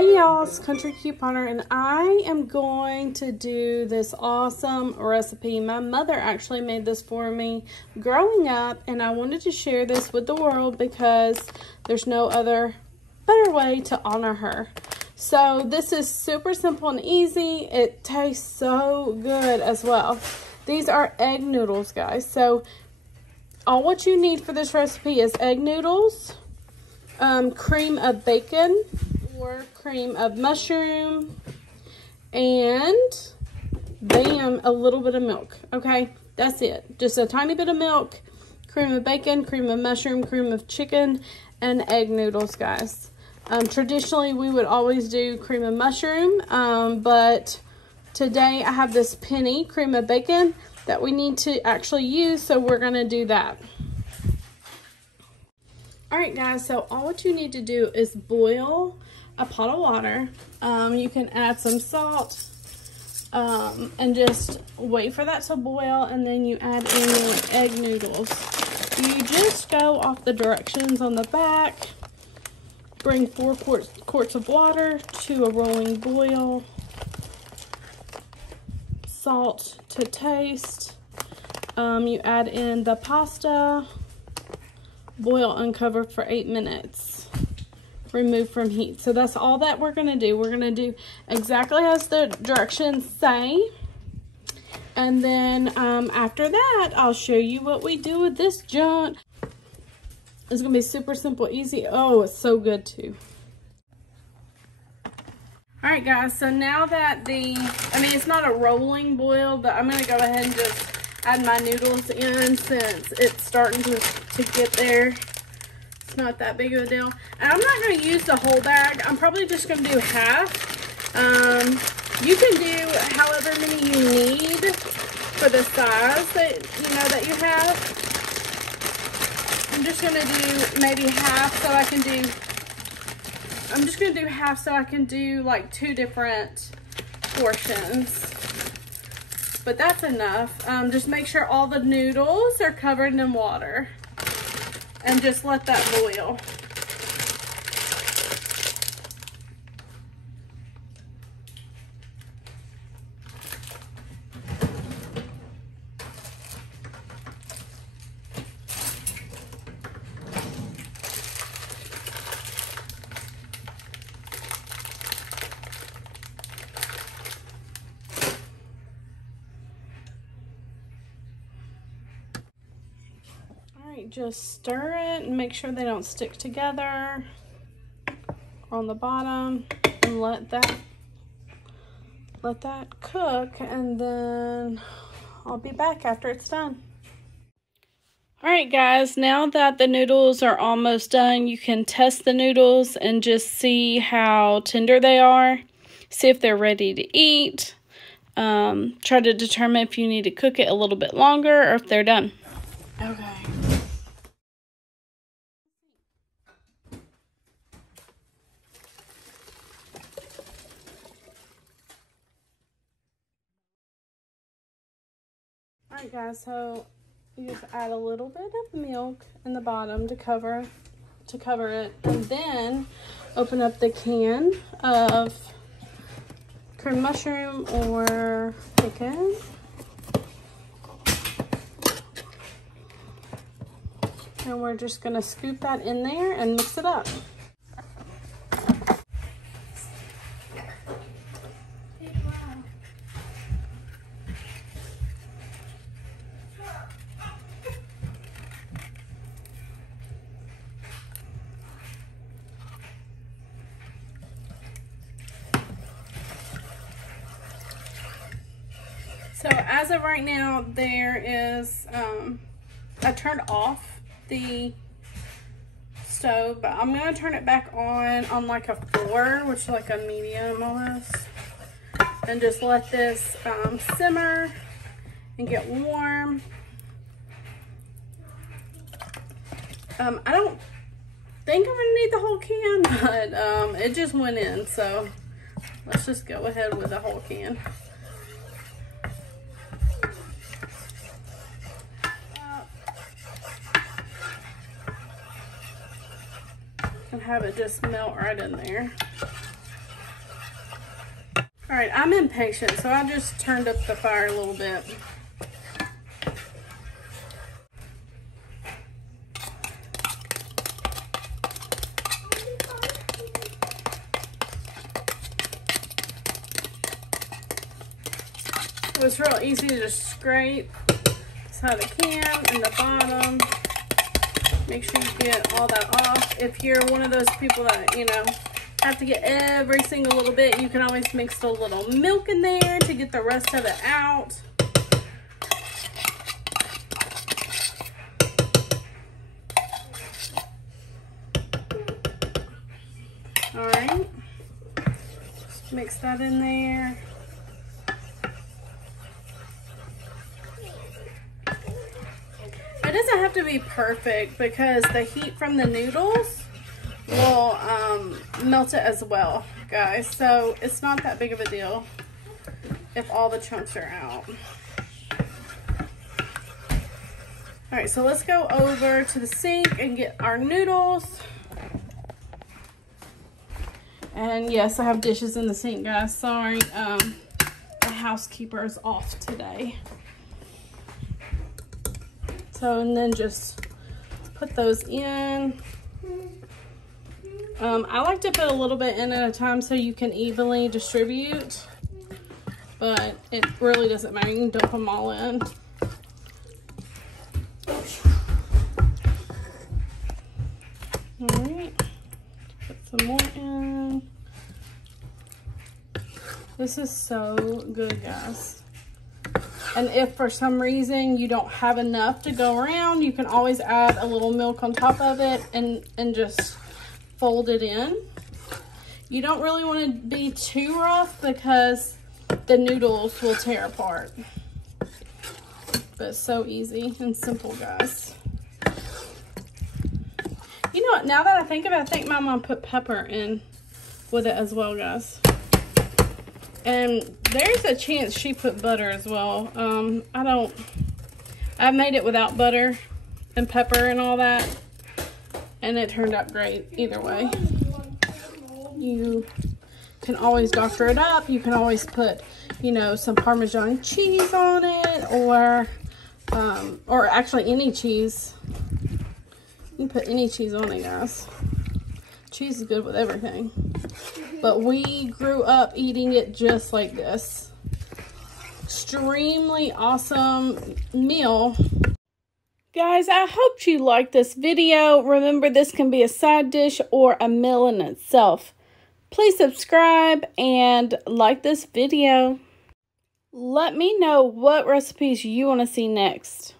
Hey y'all, it's Country Couponer, and I am going to do this awesome recipe. My mother actually made this for me growing up, and I wanted to share this with the world because there's no other better way to honor her. So this is super simple and easy. It tastes so good as well. These are egg noodles, guys. So all what you need for this recipe is egg noodles, cream of bacon, or cream of mushroom, and bam, a little bit of milk. Okay, that's it. Just a tiny bit of milk, cream of bacon, cream of mushroom, cream of chicken, and egg noodles, guys. Traditionally, we would always do cream of mushroom, but today I have this penny cream of bacon that we need to actually use, so we're gonna do that. All right, guys, so all what you need to do is boil a pot of water. You can add some salt and just wait for that to boil, and then you add in your egg noodles. You just go off the directions on the back. Bring 4 quarts of water to a rolling boil. Salt to taste. You add in the pasta. Boil uncovered for 8 minutes. Remove from heat. So that's all that we're gonna do. We're gonna do exactly as the directions say, and then after that I'll show you what we do with this junk. It's gonna be super simple, easy. Oh, it's so good too. All right, guys, so now that it's not a rolling boil, but I'm gonna go ahead and just add my noodles in since it's starting to get there. It's not that big of a deal. And I'm not going to use the whole bag. I'm probably just going to do half. You can do however many you need for the size that you have. I'm just going to do maybe half so I can do, like 2 different portions. But that's enough. Just make sure all the noodles are covered in water. And just let that boil. Just stir it and make sure they don't stick together on the bottom, and let that cook, and then I'll be back after it's done. All right, guys, now that the noodles are almost done, you can test the noodles and just see how tender they are. See if they're ready to eat. Try to determine if you need to cook it a little bit longer or if they're done. Okay. Alright, guys, so you just add a little bit of milk in the bottom to cover it, and then open up the can of cream mushroom or bacon. And we're just gonna scoop that in there and mix it up. So as of right now, there is, I turned off the stove, but I'm gonna turn it back on like a 4, which is like a medium almost, and just let this simmer and get warm. I don't think I'm gonna need the whole can, but it just went in, so let's just go ahead with the whole can. And have it just melt right in there. All right, I'm impatient, so I just turned up the fire a little bit. It was real easy to just scrape this out of the can and the bottom. Make sure you get all that off. If you're one of those people that, you know, have to get every single little bit, you can always mix a little milk in there to get the rest of it out. All right, just mix that in there. It doesn't have to be perfect because the heat from the noodles will melt it as well, guys. So it's not that big of a deal if all the chunks are out. All right, so let's go over to the sink and get our noodles. And yes, I have dishes in the sink, guys. Sorry, the housekeeper is off today. So, and then just put those in. I like to put a little bit in at a time so you can evenly distribute, but it really doesn't matter. You can dump them all in. All right, put some more in. This is so good, guys. And if for some reason you don't have enough to go around, you can always add a little milk on top of it and just fold it in. You don't really want to be too rough because the noodles will tear apart. But it's so easy and simple, guys. You know what, now that I think of it, I think my mom put pepper in with it as well, guys. And there's a chance she put butter as well. I made it without butter and pepper and all that, and it turned out great either way. You can always doctor it up. You can always put, you know, some Parmesan cheese on it, or actually any cheese. You can put any cheese on it, guys. Cheese is good with everything. But we grew up eating it just like this. Extremely awesome meal. Guys, I hope you liked this video. Remember, this can be a side dish or a meal in itself. Please subscribe and like this video. Let me know what recipes you want to see next.